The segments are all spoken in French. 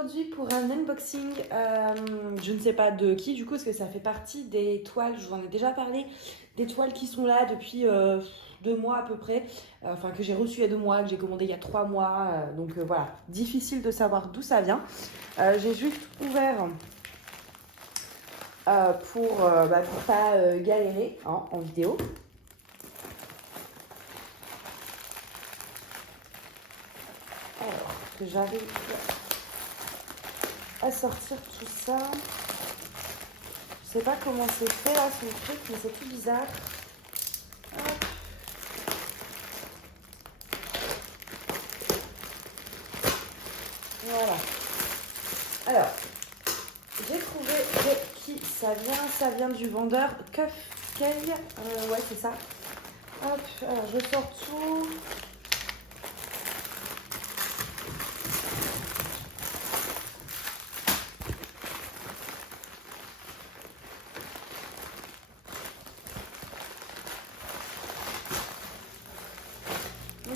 aujourd'hui pour un unboxing, je ne sais pas de qui du coup, parce que ça fait partie des toiles, je vous en ai déjà parlé, des toiles qui sont là depuis 2 mois à peu près, enfin que j'ai reçu il y a 2 mois, que j'ai commandé il y a 3 mois, donc voilà, difficile de savoir d'où ça vient. J'ai juste ouvert pour pas galérer hein, en vidéo. Alors, que j'arrive à sortir tout ça. Je sais pas comment c'est fait là, ce truc, mais c'est tout bizarre. Hop. Voilà. Alors, j'ai trouvé de qui ça vient. Ça vient du vendeur Kufkei. Ouais, c'est ça. Hop, alors je sors tout.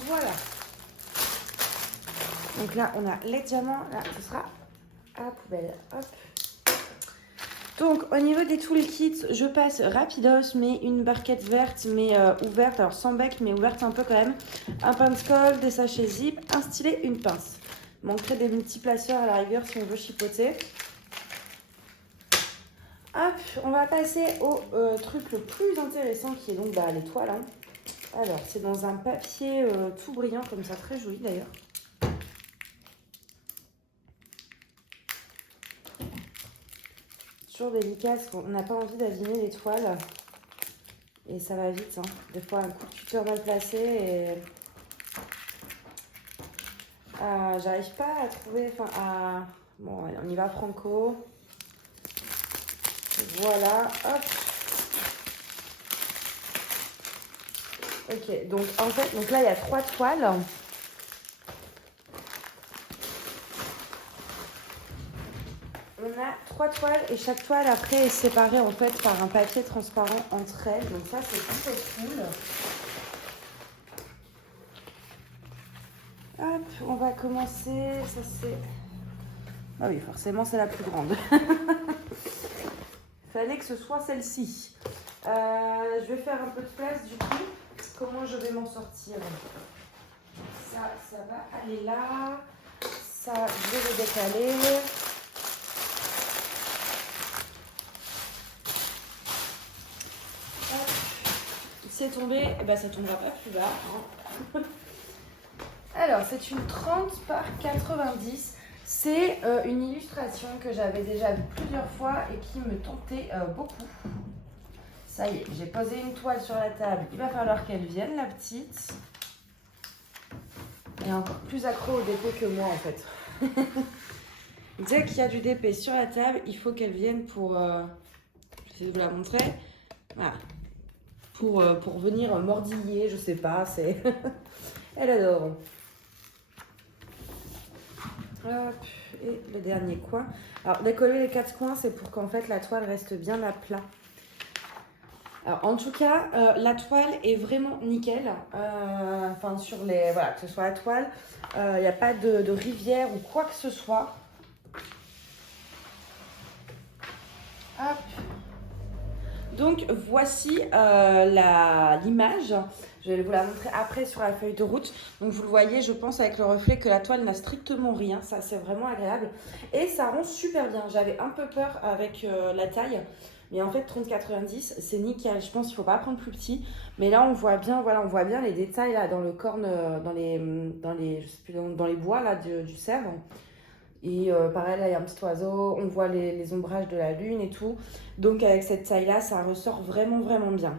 Voilà. Donc là, on a les diamants. Là, ce sera à la poubelle. Hop. Donc, au niveau des toolkits, je passe rapidos, mais une barquette verte, mais ouverte, alors sans bec, mais ouverte un peu quand même. Un pince-colle, des sachets zip, un stylet, une pince. Il manquerait des multiplaceurs à la rigueur si on veut chipoter. Hop, on va passer au truc le plus intéressant qui est donc les toiles. Hein. Alors, c'est dans un papier tout brillant comme ça, très joli d'ailleurs. Toujours délicat parce qu'on n'a pas envie d'abîmer les toiles. Et ça va vite. Hein. Des fois, un coup de tuteur mal placé et... j'arrive pas à trouver... Bon, on y va franco. Voilà, hop. Ok, donc en fait, donc là, il y a 3 toiles. On a 3 toiles et chaque toile après est séparée en fait par un papier transparent entre elles. Donc ça c'est plutôt cool. Hop, on va commencer. Ça c'est. Ah oui, forcément c'est la plus grande. Fallait que ce soit celle-ci. Je vais faire un peu de place du coup. Comment je vais m'en sortir? Ça va aller là. Ça, je vais le décaler. C'est tombé, et ben ça tombera pas plus bas. Hein. Alors, c'est une 30 par 90. C'est une illustration que j'avais déjà vue plusieurs fois et qui me tentait beaucoup. Ça y est, j'ai posé une toile sur la table. Il va falloir qu'elle vienne, la petite. Elle est encore plus accro au DP que moi, en fait. Dès qu'il y a du DP sur la table, il faut qu'elle vienne pour... je vais vous la montrer. Voilà. Pour venir mordiller, je sais pas, c'est... Elle adore. Hop, et le dernier coin. Alors, décoller les 4 coins, c'est pour qu'en fait la toile reste bien à plat. Alors, en tout cas, la toile est vraiment nickel. Enfin, sur les... Voilà, que ce soit la toile, il n'y a pas de rivière ou quoi que ce soit. Hop. Donc voici l'image, je vais vous la montrer après sur la feuille de route. Donc vous le voyez, je pense avec le reflet que la toile n'a strictement rien, ça c'est vraiment agréable. Et ça rend super bien, j'avais un peu peur avec la taille, mais en fait 30-90 c'est nickel, je pense qu'il ne faut pas prendre plus petit. Mais là on voit bien, voilà, on voit bien les détails là dans le corne, dans les bois là du cerf. Et pareil, là, il y a un petit oiseau, on voit les ombrages de la lune et tout. Donc avec cette taille-là, ça ressort vraiment, vraiment bien.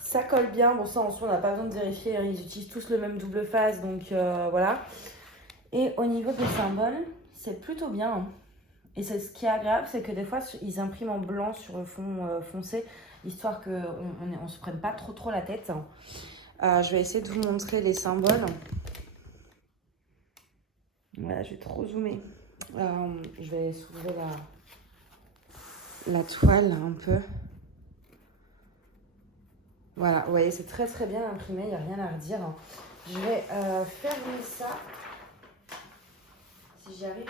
Ça colle bien. Bon, ça, en soi, on n'a pas besoin de vérifier. Hein. Ils utilisent tous le même double face, donc voilà. Et au niveau des symboles, c'est plutôt bien. Hein. Et ce qui est agréable, c'est que des fois, ils impriment en blanc sur le fond foncé, histoire qu'on ne se prenne pas trop la tête. Je vais essayer de vous montrer les symboles. Voilà, je vais trop zoomer. Je vais soulever la toile un peu. Voilà, vous voyez, c'est très très bien imprimé, il n'y a rien à redire. Je vais fermer ça. si j'y arrive.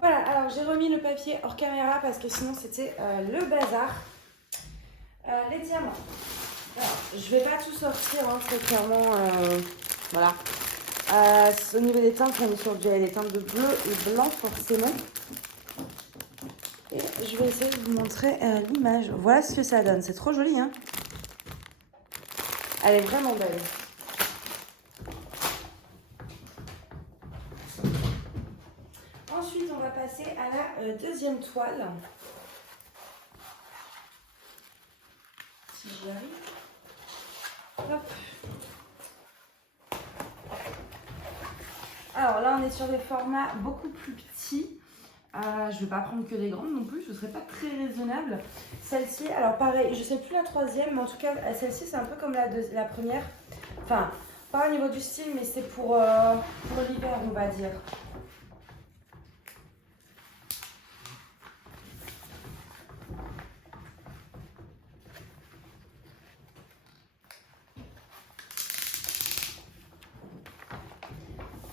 Voilà, alors j'ai remis le papier hors caméra parce que sinon c'était le bazar. Les diamants. Alors, je vais pas tout sortir, hein, très clairement. Voilà. Au niveau des teintes, on est sur des teintes de bleu et blanc forcément. Et je vais essayer de vous montrer l'image. Voilà ce que ça donne. C'est trop joli, hein. Elle est vraiment belle. Ensuite, on va passer à la deuxième toile. Si j'y arrive. Hop. Alors là, on est sur des formats beaucoup plus petits. Je ne vais pas prendre que des grandes non plus, ce ne serait pas très raisonnable. Celle-ci, alors pareil, je ne sais plus la troisième, mais en tout cas, celle-ci, c'est un peu comme la première. Enfin, pas au niveau du style, mais c'est pour l'hiver, on va dire.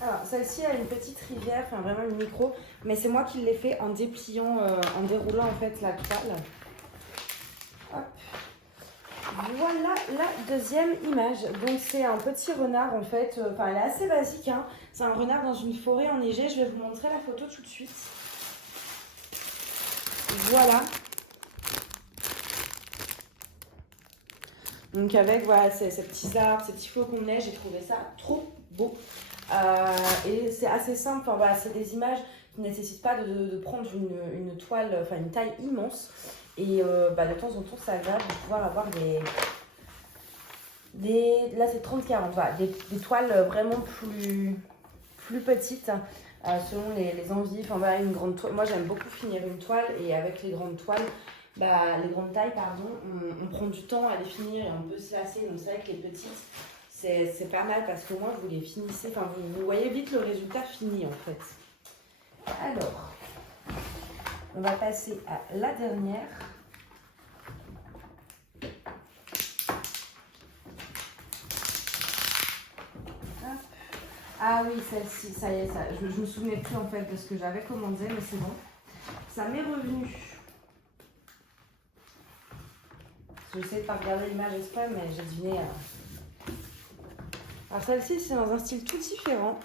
Alors, celle-ci a une petite rivière, enfin vraiment une micro, mais c'est moi qui l'ai fait en dépliant, en déroulant en fait la toile. Hop. Voilà la deuxième image. Donc c'est un petit renard en fait, enfin elle est assez basique, hein. C'est un renard dans une forêt enneigée. Je vais vous montrer la photo tout de suite. Voilà. Donc avec voilà, ces petits arbres, ces petits flocons de neige, j'ai trouvé ça trop beau. Et c'est assez simple, enfin, voilà, c'est des images qui ne nécessitent pas de prendre une toile, enfin une taille immense. Et de temps en temps, c'est agréable de pouvoir avoir là c'est 30-40, voilà, des toiles vraiment plus petites selon les envies. Enfin voilà, une grande toile. Moi j'aime beaucoup finir une toile et avec les grandes toiles, les grandes tailles, pardon, on prend du temps à les finir et on peut se lasser. Donc c'est vrai que les petites, c'est pas mal parce qu'au moins vous les finissez, enfin vous voyez vite le résultat fini en fait. Alors, on va passer à la dernière. Hop. Ah oui, celle-ci, ça y est, je me souvenais plus en fait de ce que j'avais commandé, mais c'est bon. Ça m'est revenu. J'essaie de pas regarder l'image exprès, mais j'ai deviné. Alors celle-ci, c'est dans un style tout différent.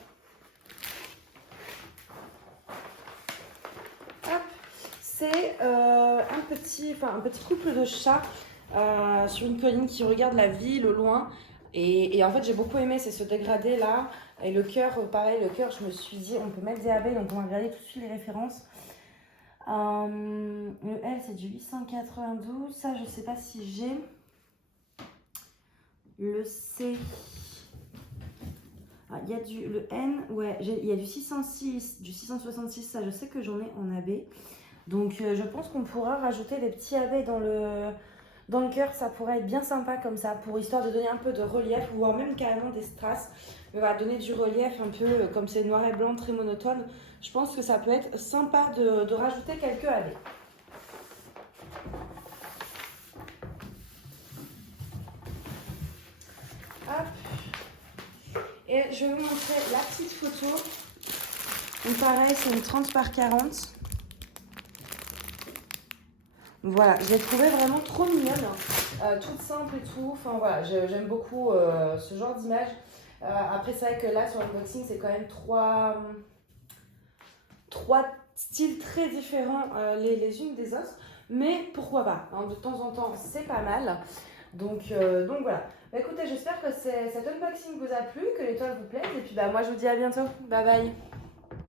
Hop, c'est un petit couple de chats sur une colline qui regarde la ville au loin. Et en fait, j'ai beaucoup aimé, c'est ce dégradé là. Et le cœur, pareil, le cœur, je me suis dit, on peut mettre des AB, donc on va regarder tout de suite les références. Le L, c'est du 892. Ça, je sais pas si j'ai. Le C. Ah, il y a le N, ouais, il y a du 606, du 666, ça je sais que j'en ai en AB. Donc je pense qu'on pourra rajouter des petits AB dans le cœur, ça pourrait être bien sympa comme ça, pour histoire de donner un peu de relief, voire même carrément des strass. Mais voilà, donner du relief un peu, comme c'est noir et blanc, très monotone, je pense que ça peut être sympa de rajouter quelques AB. Hop. Et je vais vous montrer la petite photo. Donc pareil, c'est une 30 par 40. Voilà, je l'ai trouvée vraiment trop mignonne. Toute simple et tout. Enfin voilà, j'aime beaucoup ce genre d'image. Après, c'est vrai que là, sur l'unboxing, c'est quand même trois styles très différents les unes des autres. Mais pourquoi pas, hein, de temps en temps, c'est pas mal. Donc voilà. Écoutez, j'espère que cet unboxing vous a plu, que les toiles vous plaisent. Et puis moi, je vous dis à bientôt. Bye bye.